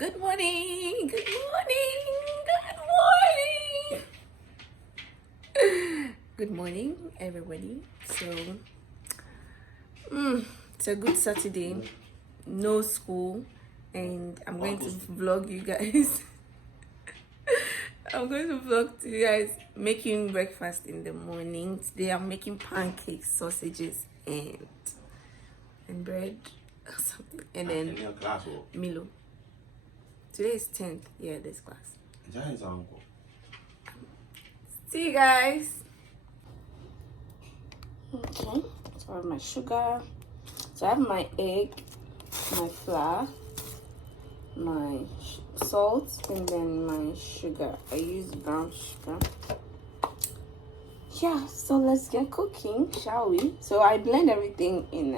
Good morning. Good morning. Good morning. Good morning, everybody. So, it's a good Saturday. No school, and I'm going to vlog you guys. I'm going to vlog to you guys making breakfast in the morning. Today I'm making pancakes, sausages, and bread or something, and then Milo. Today is 10th. Yeah, this class. See you guys. Okay, so I have my sugar. So I have my egg, my flour, my salt, and then my sugar. I use brown sugar. Yeah, so let's get cooking, shall we? So I blend everything in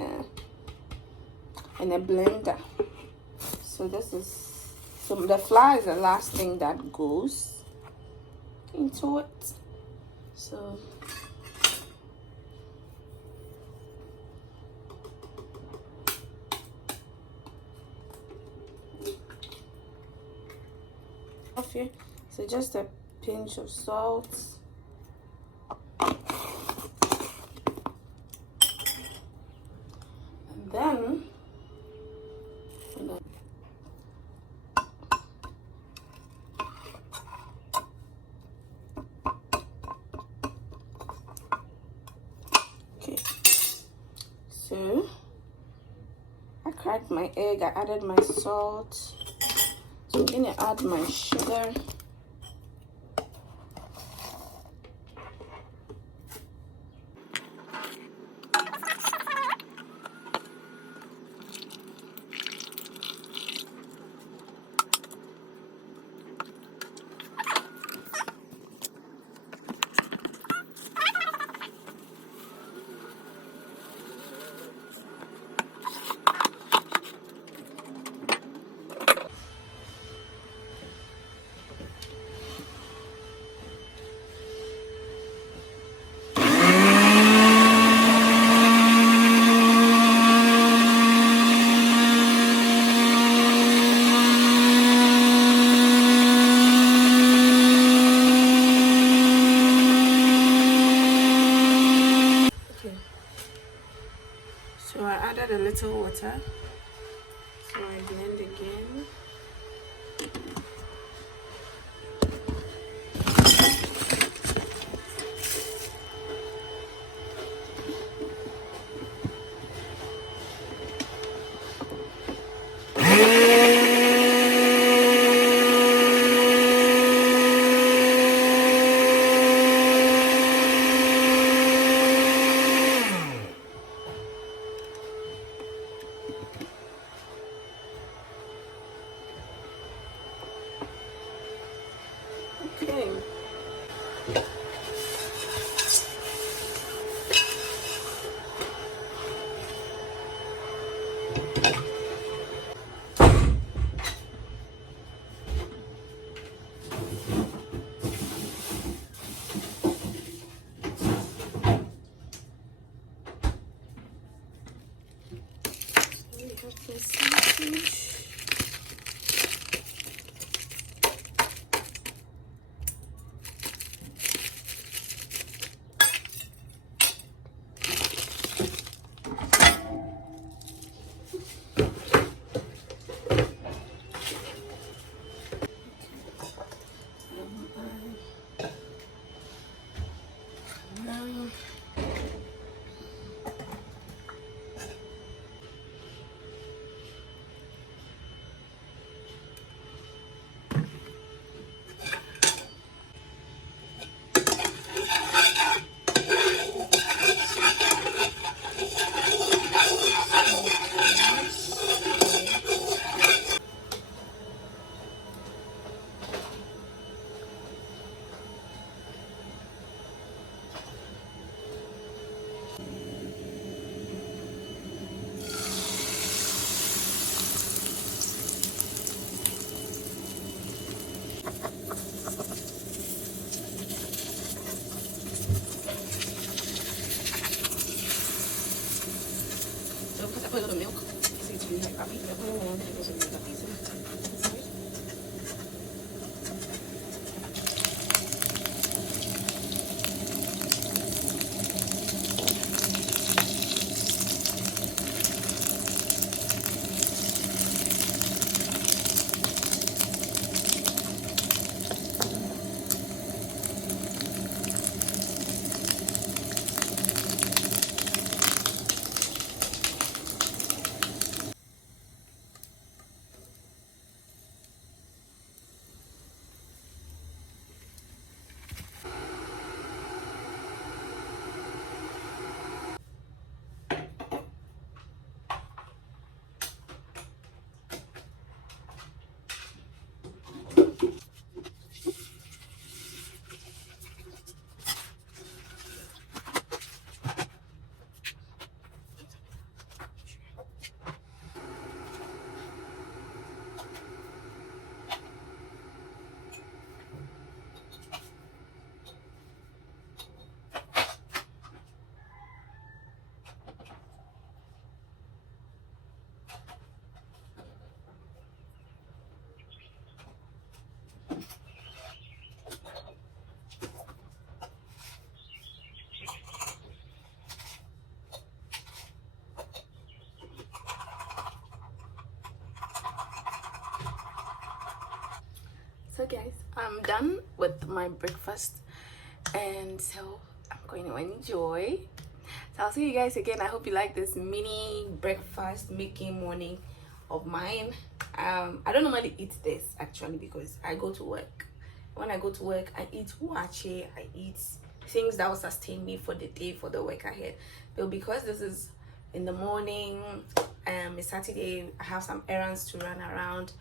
a blender. So the flour is the last thing that goes into it. So off here. So just a pinch of salt. And then okay. So I cracked my egg, I added my salt. So I'm gonna add my sugar. So I added a little water. So I blend again. Okay. We have the sausage. So guys, I'm done with my breakfast, and so I'm going to enjoy. So I'll see you guys again. I hope you like this mini breakfast making morning of mine. I don't normally eat this actually because I go to work. When I go to work, I eat wache, I eat things that will sustain me for the day, for the work ahead. But because this is in the morning, it's Saturday, I have some errands to run around,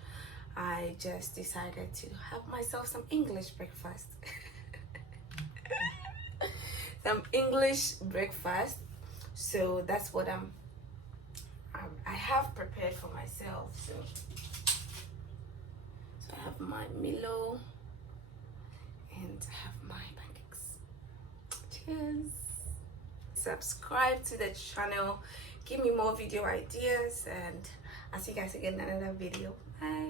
I just decided to have myself some English breakfast. Some English breakfast. So that's what I have prepared for myself. So I have my Milo and I have my pancakes. Cheers. Subscribe to the channel, give me more video ideas, and I'll see you guys again in another video. Bye.